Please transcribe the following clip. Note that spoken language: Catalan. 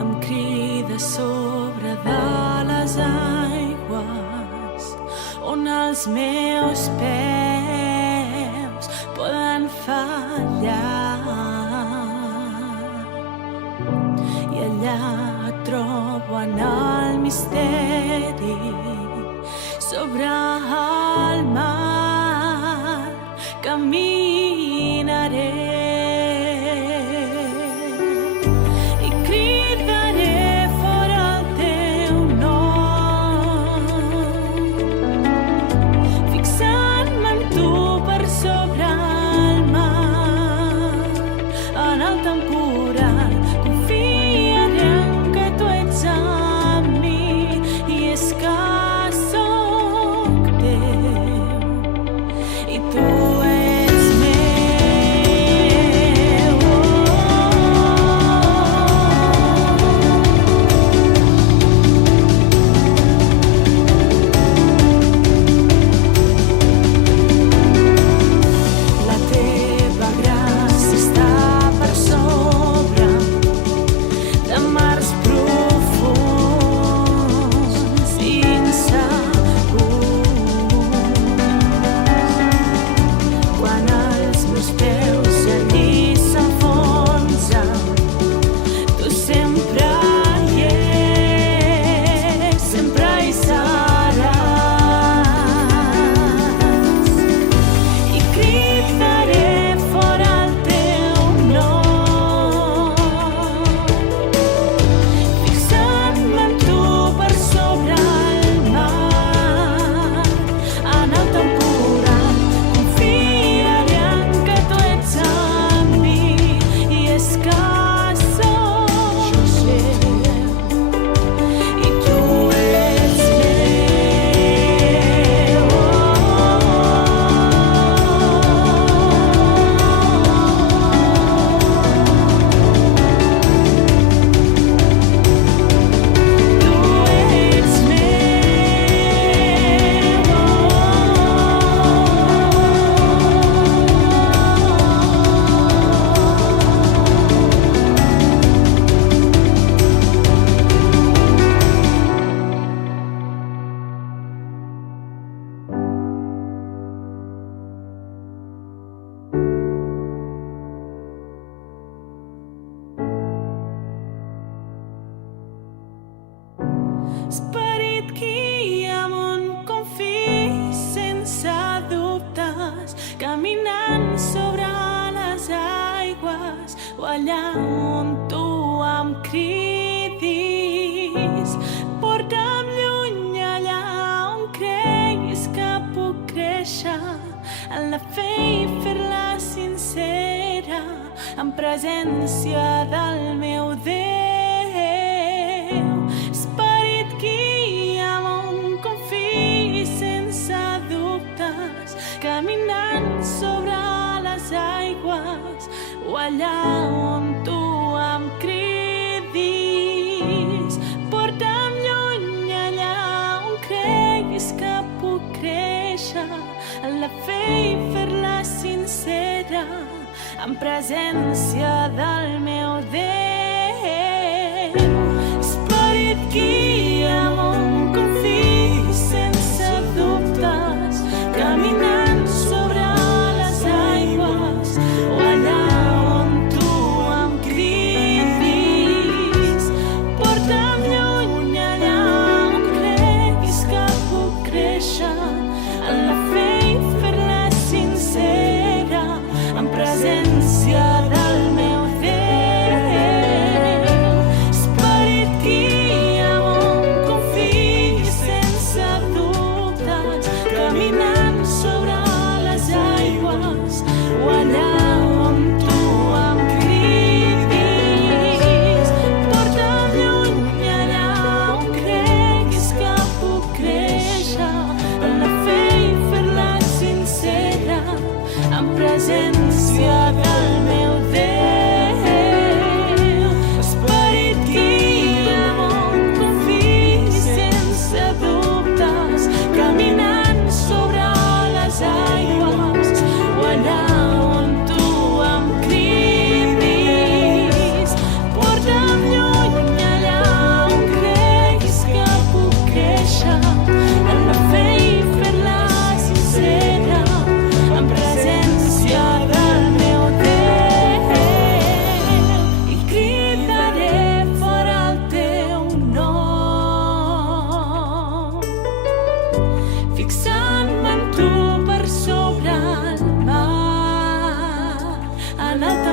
Em crida sobre de les aigües on els meus peus poden fallar, i allà trobo en el misteri sobre el mar caminaré i cridaré fora el teu nom, fixant-me en tu per sobre el mar. En el temporal confiaré en que tu ets amb mi, i és que sóc teu i tu ets meu. La teva gràcia està per sobre de mars profunds i insegurs. Quan els meus peus allí s'enfonsen, tu sempre hi ets, sempre hi seràs. I cridaré fora el teu nom, fixant-me en tu per sobre el mar. En el temporal confiaré en que tu ets amb mi, i és que sóc teu i tu ets meu. Tu ets Esperit guia'm on confiïs sense dubtes, caminant sobre les aigües o allà on tu em cridis. Porta'm lluny allà on creguis que puc créixer en la fe i fer-la sincera en presència del meu Déu. Esperit guia'm on confiïs sense dubtes, caminant sobre les aigües o allà on tu em cridis. Porta'm lluny allà on creguis que puc créixer en la fe i fer-la sincera en presència del meu Déu. Esperit guia'm on confiïs sense dubtes, caminant sobre les aigües o allà on tu em cridis. Porta'm lluny allà on creguis que puc créixer en la fe i fer-la sincera en presència del meu Déu. Esperit guia'm on confiïs sense dubtes, caminant sobre les aigües o allà on tu em cridis. Porta'm lluny allà on creguis que puc créixer en la fe i fer-la sincera en presència del meu Déu. Esperit guia'm on confiïs sense dubtes, caminant sobre les aigües o allà on tu em cridis. Natal.